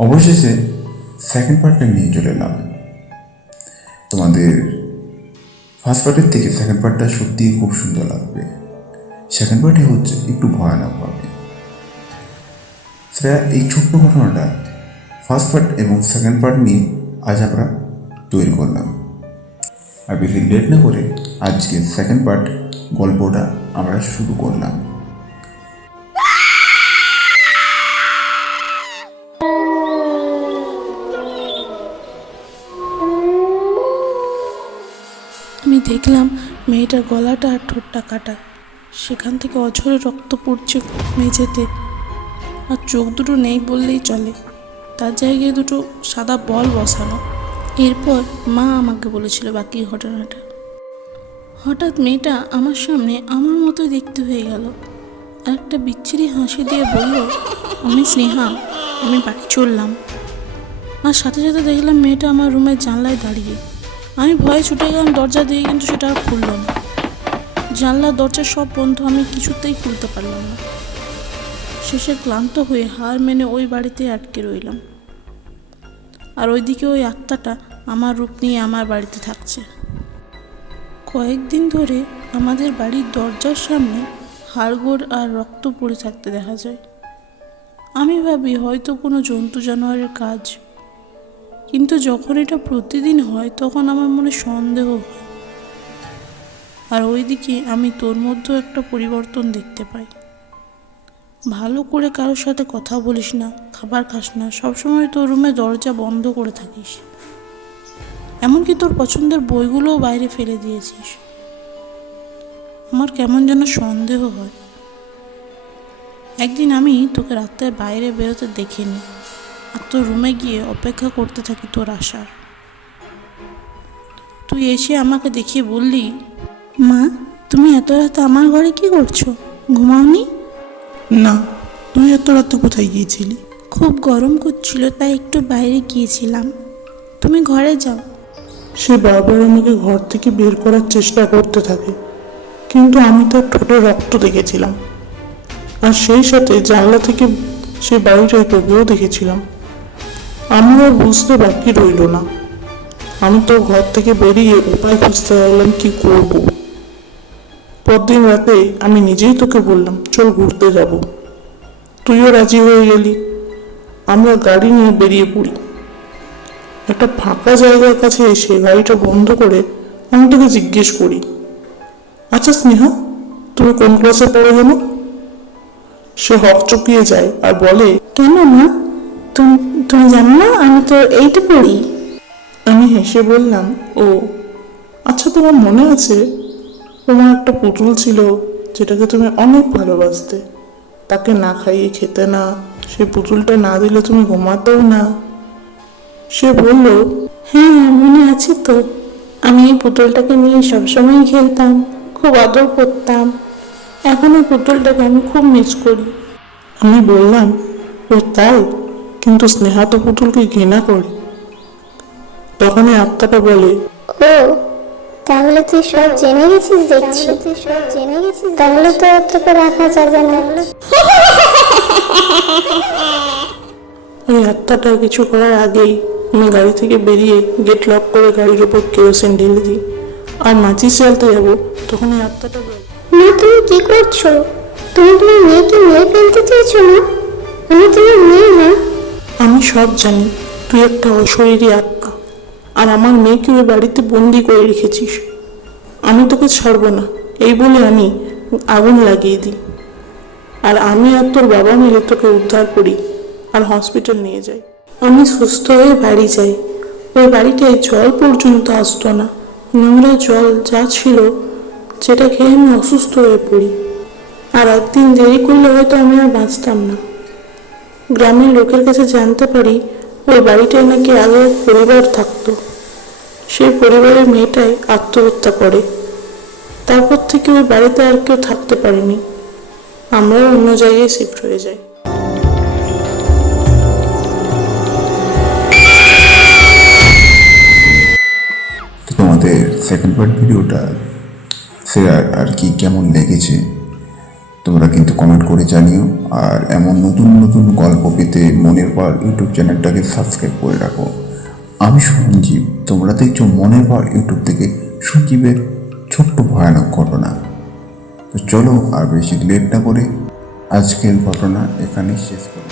অবশেষে সেকেন্ড পার্টটা নিয়ে চলে এলাম। তোমাদের ফার্স্ট পার্টের থেকে সেকেন্ড পার্টটা সত্যিই খুব সুন্দর লাগবে। সেকেন্ড পার্টে হচ্ছে একটু ভয়ানক হবে। সেটা এই ছোট্ট ঘটনাটা ফার্স্ট পার্ট এবং সেকেন্ড পার্ট নিয়ে আজ আমরা তৈরি করলাম। আর বেশি লেট না করে আজকে সেকেন্ড পার্ট গল্পটা আমরা শুরু করলাম। দেখলাম মেয়েটার গলাটা আর ঠোঁটটা কাটা। সেখান থেকে অঝরে রক্ত পড়ছে মেঝেতে। আর চোখ দুটো নেই বললেই চলে। তার জায়গায় দুটো সাদা বল বসানো। এরপর মা আমাকে বলেছিল বাকি ঘটনাটা। হঠাৎ মেয়েটা আমার সামনে আমার মতোই দেখতে হয়ে গেল। একটা বিচ্ছিরি হাসি দিয়ে বলল, আমি স্নেহা, আমি বাড়ি চললাম। আর সাথে সাথে দেখলাম মেয়েটা আমার রুমের জানলায় দাঁড়িয়ে। আমি ভয়ে ছুটে গেলাম, দরজা দিয়ে কিন্তু সেটা আর খুলল না। জানলা দরজা সব বন্ধ, আমি কিছুতেই খুলতে পারলাম না। শেষে ক্লান্ত হয়ে হার মেনে ওই বাড়িতে আটকে রইলাম। আর ওইদিকে ওই আত্মাটা আমার রূপ নিয়ে আমার বাড়িতে থাকছে। কয়েকদিন ধরে আমাদের বাড়ির দরজার সামনে হাড়গোড় আর রক্ত পড়ে থাকতে দেখা যায়। আমি ভাবি হয়তো কোনো জন্তু জানোয়ারের কাজ কিন্তু যখন এটা প্রতিদিন হয়, তখন আমার মনে সন্দেহ হয়। আর ওইদিকে আমি তোর মধ্যেও একটা পরিবর্তন দেখতে পাই। ভালো করে কারোর সাথে কথা বলিস না, খাবার খাস না, সবসময় তোর রুমে দরজা বন্ধ করে থাকিস। এমনকি তোর পছন্দের বইগুলোও বাইরে ফেলে দিয়েছিস। আমার কেমন যেন সন্দেহ হয়। একদিন আমি তোকে রাত্রে বাইরে বেরোতে দেখিনি। আর তোর রুমে গিয়ে অপেক্ষা করতে থাকি তোর আসার তুই এসে আমাকে দেখিয়ে বললি মা তুমি এত রাতে আমার ঘরে কি করছ? ঘুমাওনি? না তুই এত রাতে কোথায় গিয়েছিলি? খুব গরম করছিল তাই একটু বাইরে গিয়েছিলাম। তুমি ঘরে যাও। সে বারবার আমাকে ঘর থেকে বের করার চেষ্টা করতে থাকে কিন্তু আমি তার ঠোঁটে রক্ত দেখেছিলাম। আর সেই সাথে জানলা থেকে সে বাড়িটায় তোকেও দেখেছিলাম। আমার আর বুঝতে বাকি রইল না। আমি তো ঘর থেকে বেরিয়ে উপায় খুঁজতে লাগলাম, কি করব? পরদিন রাতে আমি নিজেই তোকে বললাম, চল ঘুরতে যাব। তুইও রাজি হয়ে গেলি। আমরা গাড়ি নিয়ে বেরিয়ে পড়ি। একটা ফাঁকা জায়গার কাছে এসে গাড়িটা বন্ধ করে আমি তোকে জিজ্ঞেস করি আচ্ছা স্নেহা, তুমি কোন ক্লাসে পড়ো জানো? সে হক চকিয়ে যায় আর বলে, কেন মা? তুমি তুমি জানো না? আমি তো এইটা পড়ি। আমি হেসে বললাম ও আচ্ছা তোমার মনে আছে? তোমার একটা পুতুল ছিল যেটাকে তুমি অনেক ভালোবাসতে। তাকে না খাইয়ে খেতে না সে পুতুলটা না দিলে তুমি ঘুমাতেও না। সে বলল হ্যাঁ মনে আছে তো। আমি এই পুতুলটাকে নিয়ে সবসময় খেলতাম খুব আদর করতাম। এখন ওই পুতুলটাকে আমি খুব মিস করি। আমি বললাম ও তাই? কিন্তু স্নেহা তো পুতুলকে ঘৃণা করে। তখন এই আত্মাটা বলে ও তাহলে তুই সব জেনে গেছিস দেখছি। তাহলে তো তোকে রাখা যাবে না। ওই আত্মাটা কিছু করার আগেই আমি গাড়ি থেকে বেরিয়ে গেট লক করে গাড়ির ওপর কেরোসিন ঢেলে দিই। আর মাচিস জ্বালতে যাব তখন ওই আত্মাটা বলে তুমি কি করছ? তুমি তোমার মেয়েকে মেরে ফেলতে চাইছো না আমি তোমার মেয়ে না। আমি সব জানি, তুই একটা অশরীরী আত্মা, আর আমার মেয়েকে ওই বাড়িতে বন্দি করে রেখেছিস। আমি তোকে ছাড়বো না, এই বলে আমি আগুন লাগিয়ে দিই। আর আমি আর তোর বাবা মিলে তোকে উদ্ধার করি আর হসপিটাল নিয়ে যাই। আমি সুস্থ হয়ে বাড়ি যাই। ওই বাড়িটায় জল পর্যন্ত আসতো না। নোংরা জল যা ছিল, সেটা খেয়ে আমি অসুস্থ হয়ে পড়ি। আর একদিন দেরি করলে হয়তো আমি আর বাঁচতাম না। গ্রামের লোকের কাছে জানতে পারি, ওই বাড়িটায় নাকি আগে পরিবার থাকতো। সেই পরিবারের মেয়েটাই আত্মহত্যা করে। তারপর থেকে ওই বাড়িতে আর কেউ থাকতে পারেনি। আমরাও অন্য জায়গায় শিফট হয়ে যাই। তোমাদের সেকেন্ড পার্ট ভিডিওটা সে আর কি কেমন লেগেছে? তোমরা কিন্তু কমেন্ট করে জানিও। আর এমন নতুন নতুন গল্প পেতে মনের পার ইউটিউব চ্যানেলটাকে সাবস্ক্রাইব করে রাখো। আমি সঞ্জীব, তোমরা দেখছ মনের পার ইউটিউব থেকে সঞ্জীবের ছোট্ট ভয়ানক ঘটনা। তো চলো আর বেশি লেট না করে আজকের ঘটনা এখানেই শেষ করি